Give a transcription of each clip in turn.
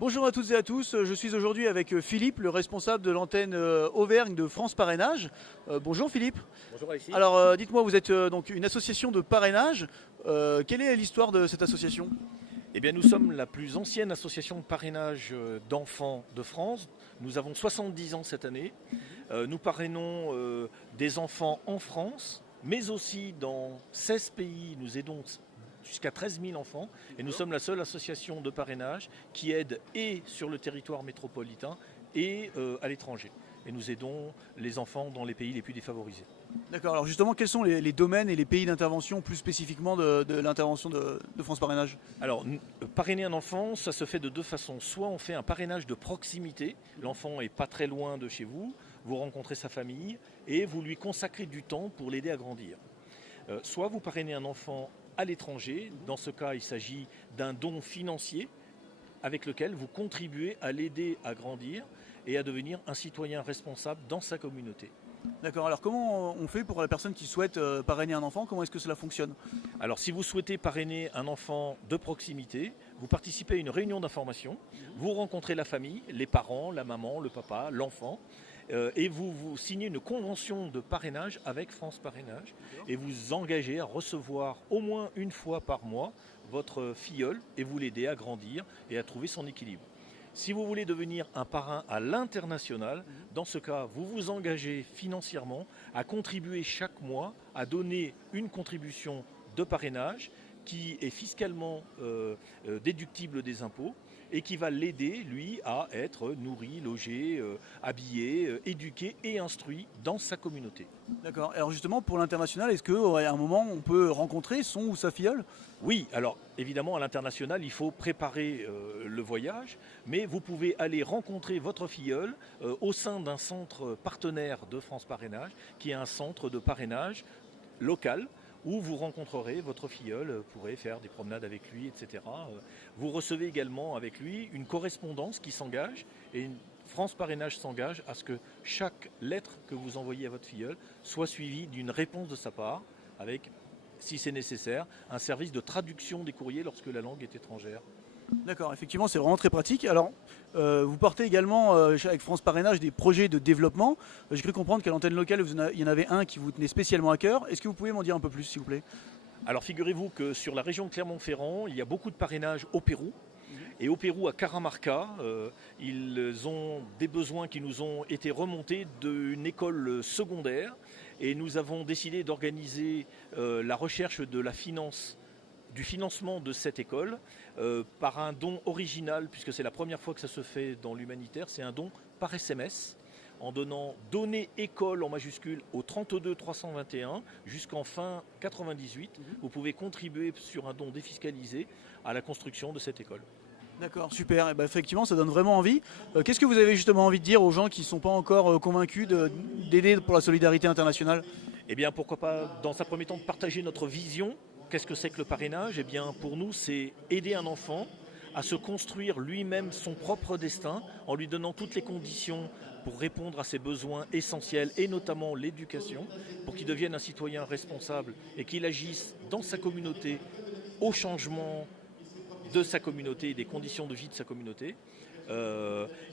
Bonjour à toutes et à tous, je suis aujourd'hui avec Philippe, le responsable de l'antenne Auvergne de France Parrainage. Bonjour Philippe. Bonjour Alexis. Alors dites-moi, vous êtes donc une association de parrainage. Quelle est l'histoire de cette association? Eh bien, nous sommes la plus ancienne association de parrainage d'enfants de France. Nous avons 70 ans cette année. Nous parrainons des enfants en France, mais aussi dans 16 pays. Nous aidons jusqu'à 13 000 enfants. Et nous sommes la seule association de parrainage qui aide et sur le territoire métropolitain et à l'étranger. Et nous aidons les enfants dans les pays les plus défavorisés. D'accord, alors justement, quels sont les domaines et les pays d'intervention plus spécifiquement de l'intervention de France Parrainage? Alors, parrainer un enfant, ça se fait de deux façons. Soit on fait un parrainage de proximité, l'enfant est pas très loin de chez vous, vous rencontrez sa famille et vous lui consacrez du temps pour l'aider à grandir. Soit vous parrainez un enfant à l'étranger, dans ce cas il s'agit d'un don financier avec lequel vous contribuez à l'aider à grandir et à devenir un citoyen responsable dans sa communauté. D'accord, alors comment on fait pour la personne qui souhaite parrainer un enfant? Comment est-ce que cela fonctionne? Alors si vous souhaitez parrainer un enfant de proximité, vous participez à une réunion d'information, vous rencontrez la famille, les parents, la maman, le papa, l'enfant, et vous signez une convention de parrainage avec France Parrainage et vous engagez à recevoir au moins une fois par mois votre filleul et vous l'aidez à grandir et à trouver son équilibre. Si vous voulez devenir un parrain à l'international, dans ce cas, vous vous engagez financièrement à contribuer chaque mois, à donner une contribution de parrainage qui est fiscalement déductible des impôts et qui va l'aider, lui, à être nourri, logé, habillé, éduqué et instruit dans sa communauté. D'accord, alors justement pour l'international, est-ce qu'à un moment on peut rencontrer son ou sa filleule? Oui, alors évidemment à l'international il faut préparer le voyage, mais vous pouvez aller rencontrer votre filleule au sein d'un centre partenaire de France Parrainage, qui est un centre de parrainage local, où vous rencontrerez votre filleul, vous pourrez faire des promenades avec lui, etc. Vous recevez également avec lui une correspondance qui s'engage, et France Parrainage s'engage à ce que chaque lettre que vous envoyez à votre filleul soit suivie d'une réponse de sa part, avec, si c'est nécessaire, un service de traduction des courriers lorsque la langue est étrangère. D'accord, effectivement c'est vraiment très pratique. Alors vous portez également avec France Parrainage des projets de développement. J'ai cru comprendre qu'à l'antenne locale il y en avait un qui vous tenait spécialement à cœur. Est-ce que vous pouvez m'en dire un peu plus s'il vous plaît? Alors figurez-vous que sur la région de Clermont-Ferrand, il y a beaucoup de parrainage au Pérou. Et au Pérou, à Caramarca, ils ont des besoins qui nous ont été remontés d'une école secondaire. Et nous avons décidé d'organiser la recherche de la finance, du financement de cette école par un don original, puisque c'est la première fois que ça se fait dans l'humanitaire, c'est un don par SMS, en donnant donner école en majuscule au 32 321 jusqu'en fin 98. Vous pouvez contribuer sur un don défiscalisé à la construction de cette école. D'accord, super. Et ben, effectivement, ça donne vraiment envie. Qu'est-ce que vous avez justement envie de dire aux gens qui ne sont pas encore convaincus d'aider pour la solidarité internationale? Eh bien, pourquoi pas, dans un premier temps, de partager notre vision. Qu'est-ce que c'est que le parrainage? Eh bien, pour nous, c'est aider un enfant à se construire lui-même son propre destin en lui donnant toutes les conditions pour répondre à ses besoins essentiels et notamment l'éducation, pour qu'il devienne un citoyen responsable et qu'il agisse dans sa communauté au changement de sa communauté et des conditions de vie de sa communauté,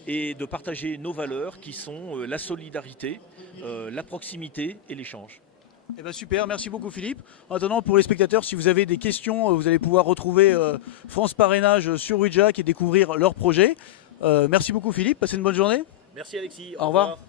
et de partager nos valeurs qui sont la solidarité, la proximité et l'échange. Eh ben super, merci beaucoup Philippe. En attendant, pour les spectateurs, si vous avez des questions, vous allez pouvoir retrouver France Parrainage sur WeJack et découvrir leurs projets. Merci beaucoup Philippe, passez une bonne journée. Merci Alexis, au revoir.